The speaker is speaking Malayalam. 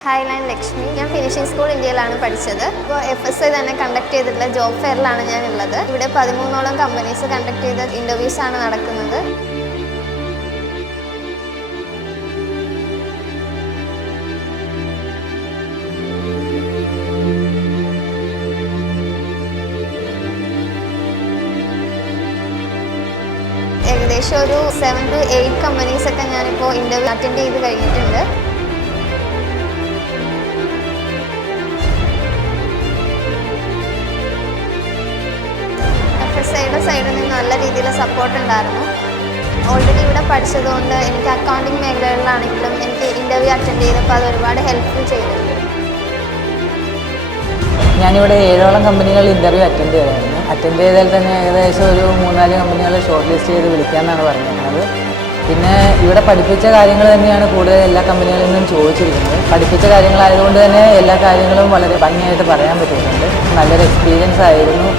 Highline Lakshmi. I am finishing school in India. FSI conduct a job fair. Here 13 companies conduct interviews. There are 7 to 8 companies interview attended. Side നല്ല രീതിയിൽ സപ്പോർട്ട് ഉണ്ടായിരുന്നു ഓൾറെഡി ഇവിടെ പഠിച്ചതുകൊണ്ട് എനിക്ക് അക്കൗണ്ടിംഗ് മേഖലകളിലാണെങ്കിലും എനിക്ക് ഇന്റർവ്യൂ അറ്റൻഡ് ചെയ്തപ്പോൾ അത് ഒരുപാട് ഹെൽപ്ഫുൾ ചെയ്തിട്ടുണ്ട് ഞാനിവിടെ 7ഓളം കമ്പനികളിൽ ഇന്റർവ്യൂ അറ്റൻഡ് ചെയ്തതിൽ തന്നെ ഏകദേശം ഒരു 3-4 കമ്പനികൾ ഷോർട്ട് ലിസ്റ്റ് ചെയ്ത് വിളിക്കാമെന്നാണ് പറഞ്ഞിരുന്നത് പിന്നെ ഇവിടെ പഠിപ്പിച്ച കാര്യങ്ങൾ തന്നെയാണ് കൂടുതൽ എല്ലാ കമ്പനികളിൽ നിന്നും ചോദിച്ചിരിക്കുന്നത് പഠിപ്പിച്ച കാര്യങ്ങളായതുകൊണ്ട് തന്നെ എല്ലാ കാര്യങ്ങളും വളരെ ഭംഗിയായിട്ട് പറയാൻ പറ്റിയിട്ടുണ്ട് നല്ലൊരു എക്സ്പീരിയൻസ് ആയിരുന്നു